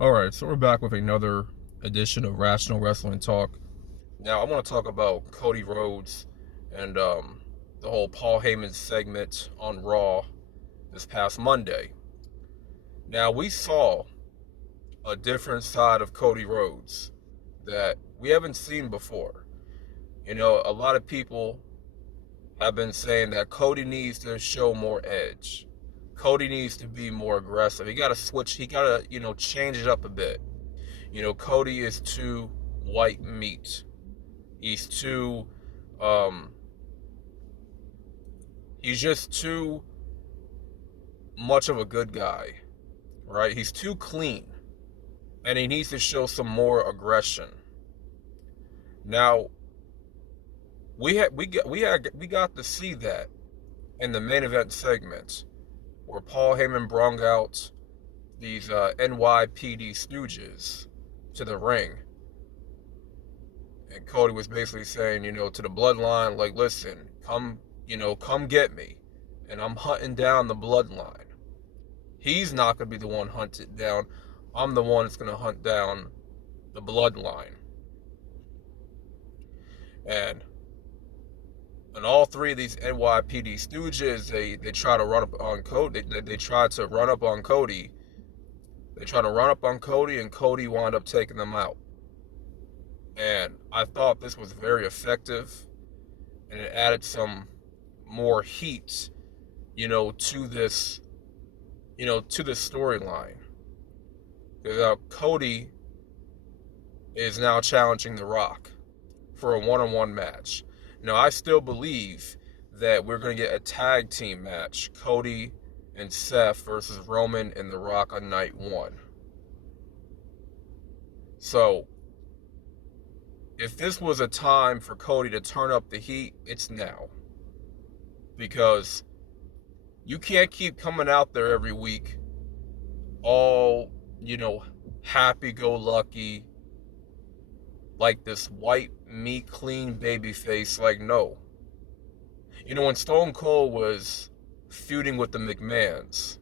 Alright, so we're back with another edition of Rational Wrestling Talk. Now, I want to talk about Cody Rhodes and the whole Paul Heyman segment on Raw this past Monday. Now, we saw a different side of Cody Rhodes that we haven't seen before. A lot of people have been saying that Cody needs to show more edge. Cody needs to be more aggressive. He got to switch, he got to, change it up a bit. Cody is too white meat. He's too, um, he's just too much of a good guy, right? He's too clean, and he needs to show some more aggression. Now, we got to see that in the main event segment where Paul Heyman brung out these NYPD stooges to the ring. And Cody was basically saying, to the bloodline, like, listen, come get me. And I'm hunting down the bloodline. He's not going to be the one hunted down. I'm the one that's going to hunt down the bloodline. And all three of these NYPD stooges, they try to run up on Cody. They try to run up on Cody. They try to run up on Cody, and Cody wound up taking them out. And I thought this was very effective, and it added some more heat, to this, to this storyline. Because Cody is now challenging The Rock for a one-on-one match. Now, I still believe that we're going to get a tag team match, Cody and Seth versus Roman and The Rock on night one. So, if this was a time for Cody to turn up the heat, it's now. Because you can't keep coming out there every week all, happy-go-lucky, like this white meat clean baby face. Like, no. When Stone Cold was feuding with the McMahons,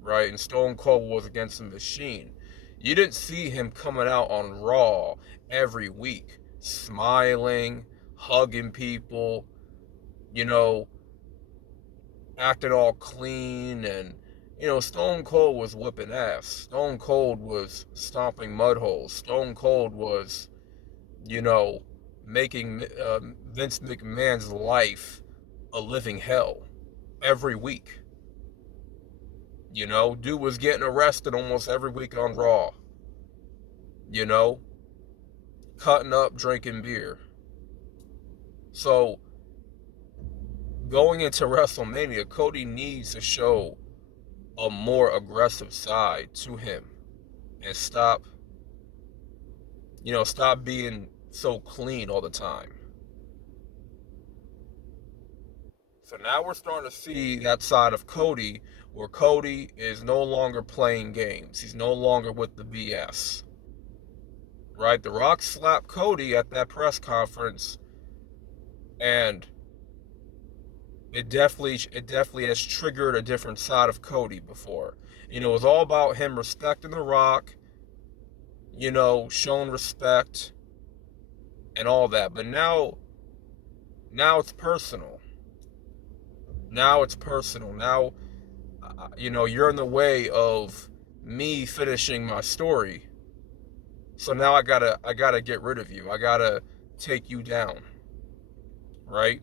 right, and Stone Cold was against the Machine, you didn't see him coming out on Raw every week smiling, hugging people, acting all clean. And Stone Cold was whipping ass. Stone Cold was stomping mud holes. Stone Cold was, making Vince McMahon's life a living hell every week. Dude was getting arrested almost every week on Raw. Cutting up, drinking beer. So, going into WrestleMania, Cody needs to show a more aggressive side to him and stop being so clean all the time. So now we're starting to see that side of Cody where Cody is no longer playing games. He's no longer with the BS. Right? The Rock slapped Cody at that press conference, and it definitely has triggered a different side of Cody before. It was all about him respecting The Rock, showing respect and all that. But now it's personal. Now it's personal. Now, you're in the way of me finishing my story. So now I gotta get rid of you. I gotta take you down. Right?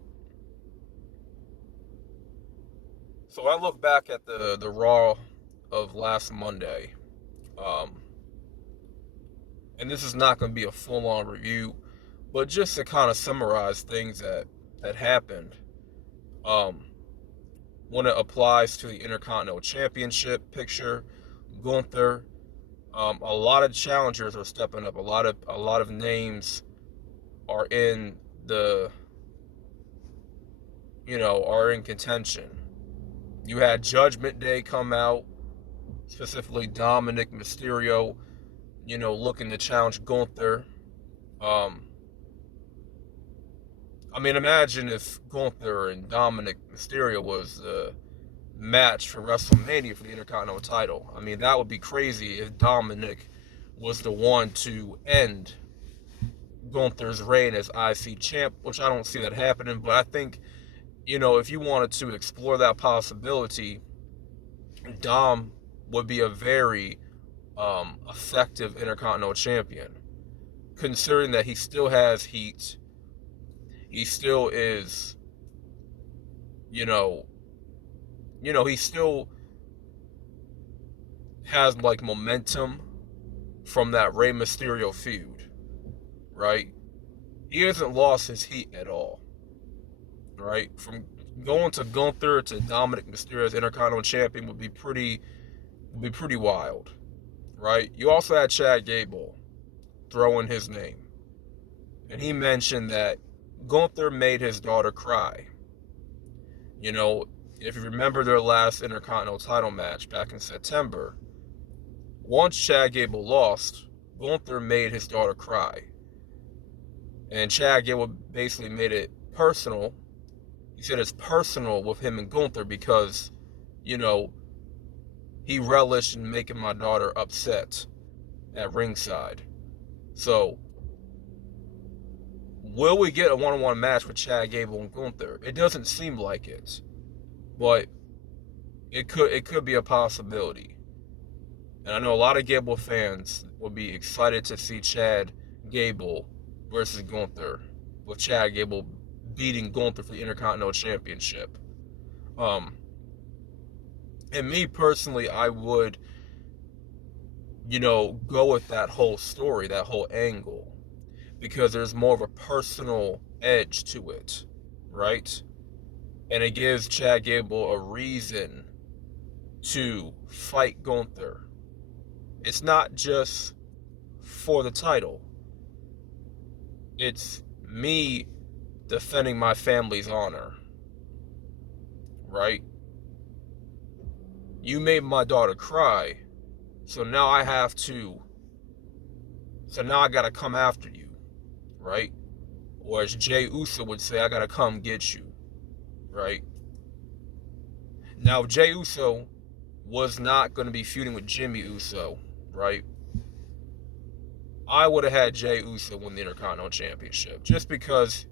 So I look back at the Raw of last Monday. And this is not going to be a full-on review, but just to kind of summarize things that happened. When it applies to the Intercontinental Championship picture, Gunther, a lot of challengers are stepping up. A lot of names are in are in contention. You had Judgment Day come out, specifically Dominic Mysterio, looking to challenge Gunther. Imagine if Gunther and Dominic Mysterio was the match for WrestleMania for the Intercontinental title. That would be crazy if Dominic was the one to end Gunther's reign as IC champ, which I don't see that happening. But I think, if you wanted to explore that possibility, Dom would be a very effective Intercontinental Champion, considering that he still has heat. He still is, he still has like momentum from that Rey Mysterio feud, right? He hasn't lost his heat at all, right? From going to Gunther to Dominic Mysterio as Intercontinental Champion would be pretty wild, right? You also had Chad Gable throw in his name, and he mentioned that Gunther made his daughter cry. If you remember their last Intercontinental title match back in September, once Chad Gable lost, Gunther made his daughter cry. And Chad Gable basically made it personal. He said it's personal with him and Gunther because, he relished in making my daughter upset at ringside. So, will we get a one-on-one match with Chad Gable and Gunther? It doesn't seem like it, but it could be a possibility. And I know a lot of Gable fans will be excited to see Chad Gable versus Gunther, with Chad Gable beating Gunther for the Intercontinental Championship. And me personally, I would, go with that whole story, that whole angle, because there's more of a personal edge to it, right? And it gives Chad Gable a reason to fight Gunther. It's not just for the title. It's me defending my family's honor, right? You made my daughter cry, so now I gotta come after you, right? Or as Jey Uso would say, I gotta come get you, right? Now, Jey Uso was not going to be feuding with Jimmy Uso, right? I would have had Jey Uso win the Intercontinental Championship, just because,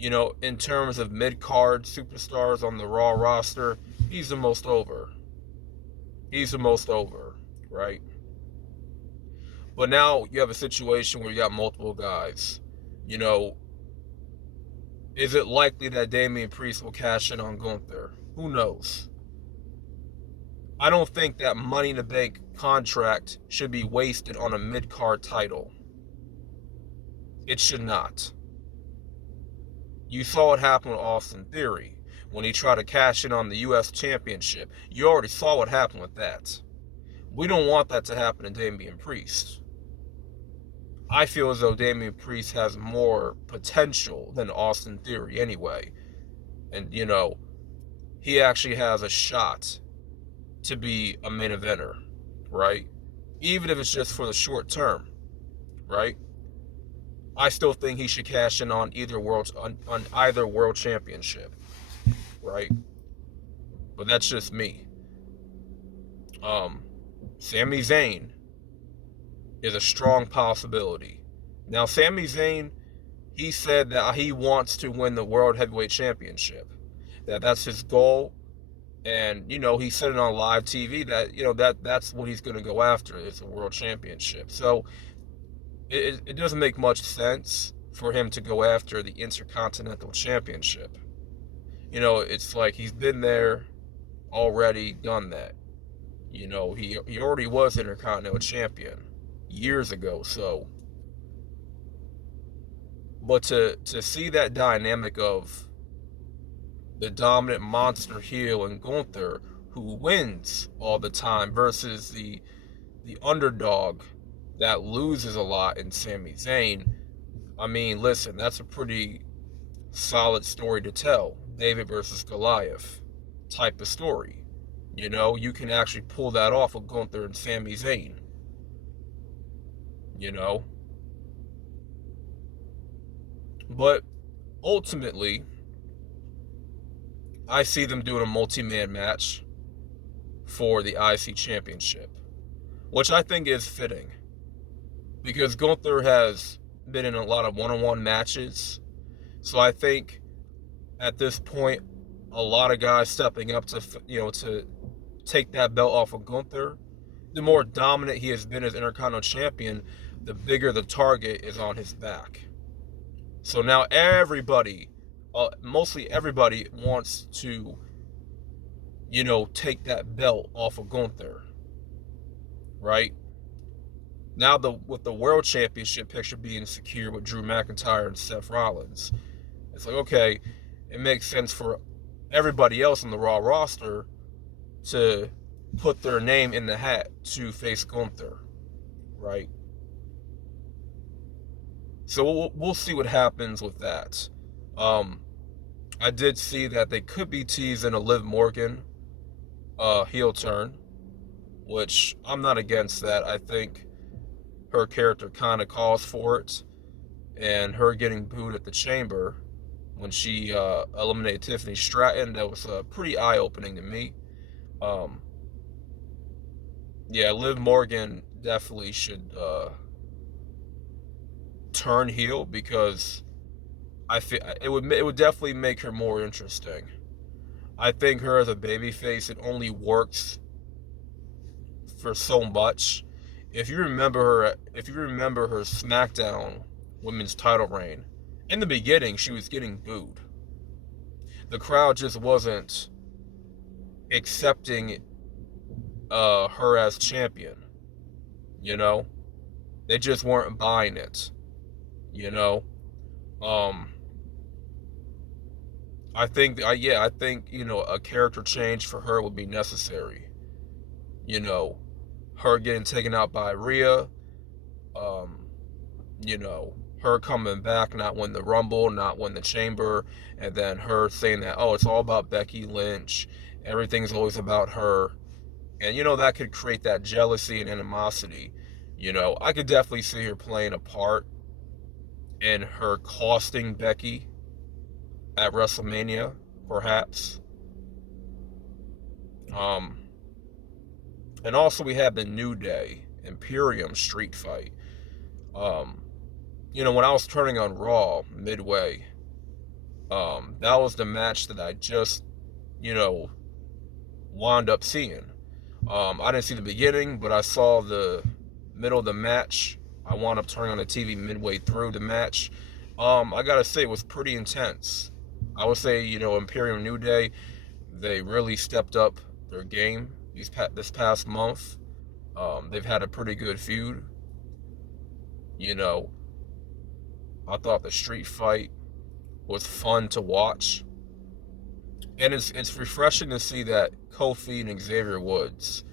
in terms of mid-card superstars on the Raw roster, he's the most over. He's the most over, right? But now you have a situation where you got multiple guys. Is it likely that Damian Priest will cash in on Gunther? Who knows? I don't think that Money in the Bank contract should be wasted on a mid-card title. It should not. You saw what happened with Austin Theory when he tried to cash in on the U.S. Championship. You already saw what happened with that. We don't want that to happen to Damian Priest. I feel as though Damian Priest has more potential than Austin Theory anyway. And, he actually has a shot to be a main eventer, right? Even if it's just for the short term, right? I still think he should cash in on either world championship, right? But that's just me. Sami Zayn is a strong possibility. Now, Sami Zayn, he said that he wants to win the World Heavyweight Championship. That's his goal. And, he said it on live TV that, that's what he's going to go after, is a World Championship. So, it doesn't make much sense for him to go after the Intercontinental Championship. It's like he's been there already, done that. He already was Intercontinental Champion years ago, so. But to see that dynamic of the dominant monster heel and Gunther, who wins all the time, versus the underdog that loses a lot in Sami Zayn, I mean, listen, that's a pretty solid story to tell. David versus Goliath type of story. You can actually pull that off with Gunther and Sami Zayn. But ultimately, I see them doing a multi-man match for the IC Championship, which I think is fitting. because Gunther has been in a lot of one-on-one matches. So I think at this point, a lot of guys stepping up to to take that belt off of Gunther. The more dominant he has been as Intercontinental Champion, the bigger the target is on his back. So now everybody, mostly everybody, wants to, take that belt off of Gunther, right? Now with the World Championship picture being secure with Drew McIntyre and Seth Rollins, it's like, okay, it makes sense for everybody else on the Raw roster to put their name in the hat to face Gunther, right? So we'll see what happens with that. I did see that they could be teasing a Liv Morgan heel turn, which I'm not against that. I think her character kind of calls for it, and her getting booed at the Chamber when she eliminated Tiffany Stratton, that was pretty eye-opening to me. Yeah, Liv Morgan definitely should turn heel, because I feel it would definitely make her more interesting. I think her as a babyface, it only works for so much. If you remember her SmackDown Women's Title reign, in the beginning she was getting booed. The crowd just wasn't accepting her as champion. They just weren't buying it. I think a character change for her would be necessary. Her getting taken out by Rhea, her coming back, not win the Rumble, not win the Chamber, and then her saying that, oh, it's all about Becky Lynch, everything's always about her, and that could create that jealousy and animosity. I could definitely see her playing a part in her costing Becky at WrestleMania, perhaps. And also we have the New Day Imperium street fight. When I was turning on Raw midway, that was the match that I just, wound up seeing. I didn't see the beginning, but I saw the middle of the match. I wound up turning on the TV midway through the match. I gotta say, it was pretty intense. I would say, Imperium New Day, they really stepped up their game this past month. They've had a pretty good feud. I thought the street fight was fun to watch. And it's refreshing to see that Kofi and Xavier Woods,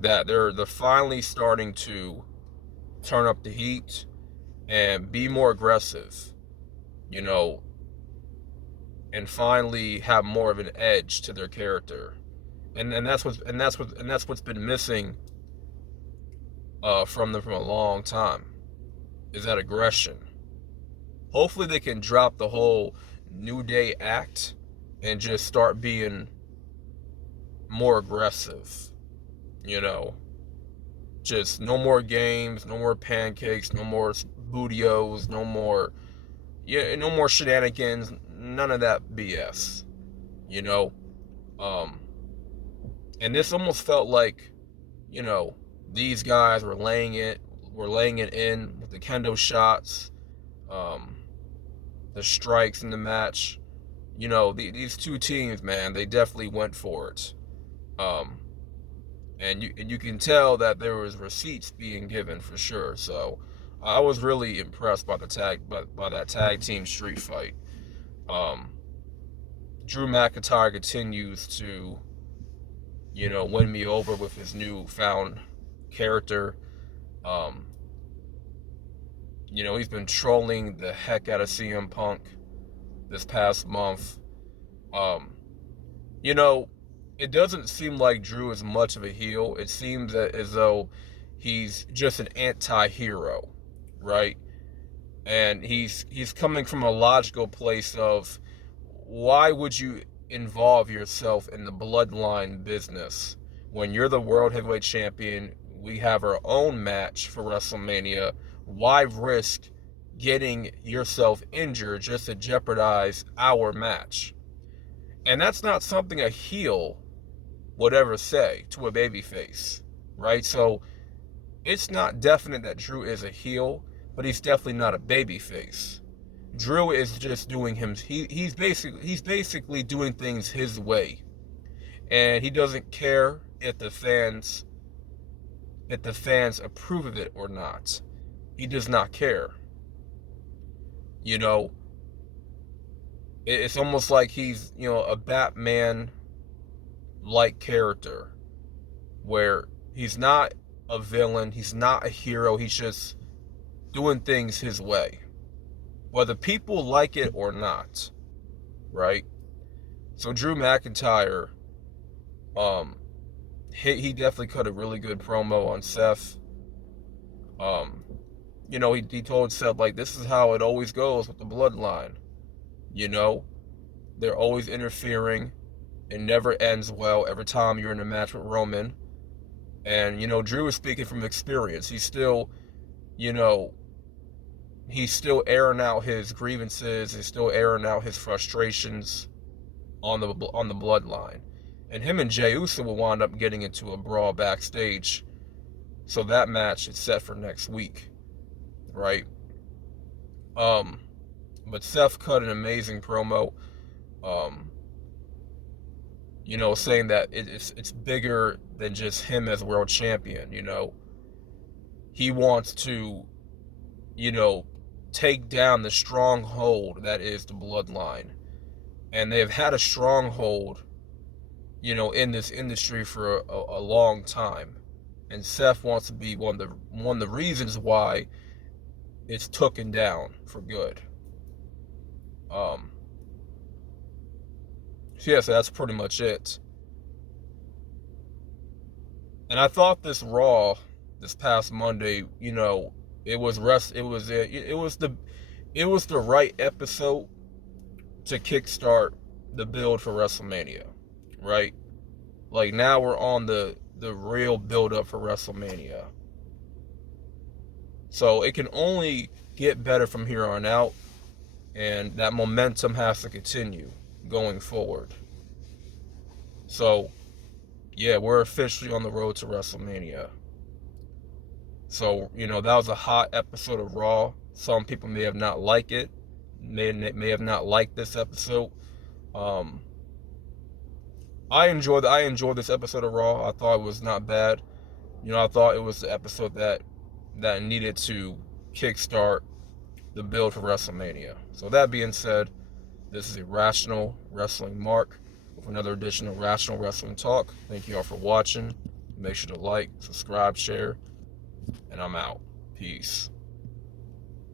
that they're finally starting to turn up the heat and be more aggressive, and finally have more of an edge to their character. And that's what's been missing from them from a long time, is that aggression. Hopefully they can drop the whole New Day act and just start being more aggressive. Just no more games, no more pancakes, no more bootios, no more shenanigans, none of that BS. And this almost felt like, these guys were laying it in with the kendo shots, the strikes in the match. These two teams, man, they definitely went for it. And you can tell that there was receipts being given for sure. So I was really impressed by that tag team street fight. Drew McIntyre continues to, win me over with his newfound character. He's been trolling the heck out of CM Punk this past month. It doesn't seem like Drew is much of a heel. It seems as though he's just an anti-hero, right? And he's coming from a logical place of, why would you involve yourself in the bloodline business when you're the World Heavyweight Champion? We have our own match for WrestleMania. Why risk getting yourself injured just to jeopardize our match? And that's not something a heel would ever say to a babyface, right? So it's not definite that Drew is a heel, but he's definitely not a babyface. Drew is just doing him. He's basically doing things his way, and he doesn't care if the fans approve of it or not. He does not care. You know, it's almost like he's, a Batman-like character, where he's not a villain, he's not a hero, he's just doing things his way, whether people like it or not, right? So Drew McIntyre, he definitely cut a really good promo on Seth. He told Seth, like, this is how it always goes with the bloodline. They're always interfering. It never ends well every time you're in a match with Roman. And, Drew is speaking from experience. He's still airing out his grievances. He's still airing out his frustrations on the bloodline. And him and Jey Uso will wind up getting into a brawl backstage. So that match is set for next week, right? But Seth cut an amazing promo, saying that it's bigger than just him as world champion. He wants to, take down the stronghold that is the bloodline. And they've had a stronghold, in this industry for a long time. And Seth wants to be one of the reasons why it's taken down for good. So that's pretty much it. And I thought this Raw this past Monday, it was the right episode to kickstart the build for WrestleMania, right? Like, now we're on the real build-up for WrestleMania. So it can only get better from here on out, and that momentum has to continue going forward. So, yeah, we're officially on the road to WrestleMania. So, that was a hot episode of Raw. Some people may have not liked it, may have not liked this episode. I enjoyed this episode of Raw. I thought it was not bad. I thought it was the episode that needed to kickstart the build for WrestleMania. So that being said, this is a Rational Wrestling Mark with another edition of Rational Wrestling Talk. Thank you all for watching. Make sure to like, subscribe, share, and I'm out. Peace.